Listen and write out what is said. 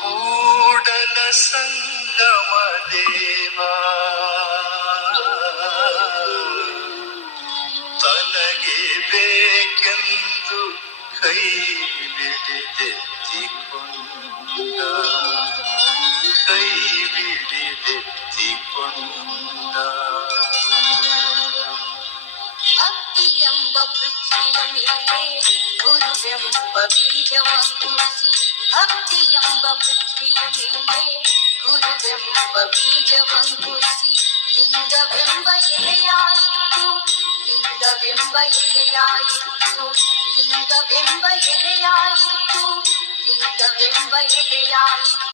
ಕೂಡಲ ಸಂಗಮ ದೇವಾ ತನಗೆ ಬೇಕೆಂದು ಕೈ ಬಿಡಿದೆತ್ತಿಕೊಂಡ ಕೈ ಬಿಡಿದೆತ್ತಿಕೊಂಡ ಭಕ್ತಿಯೆಂಬ ಪೃಥ್ವಿಯ ಮೇಲೆ ಗುರುವೆಂಬ ಬೀಜವಂಕುರಿಸಿ ಭಕ್ತಿಯೆಂಬ ಪೃಥ್ವಿಯ ಮೇಲೆ ಗುರುವೆಂಬ ಬೀಜವಂಕುರಿಸಿ ಲಿಂಗವೆಂಬ ಎಲೆಯಾಯಿತು ಲಿಂಗವೆಂಬ ಎಲೆಯಾಯಿತು ಲಿಂಗವೆಂಬ ಎಲೆಯಾಯಿತು ಲಿಂಗವೆಂಬ ಎಲೆಯಾಯಿತು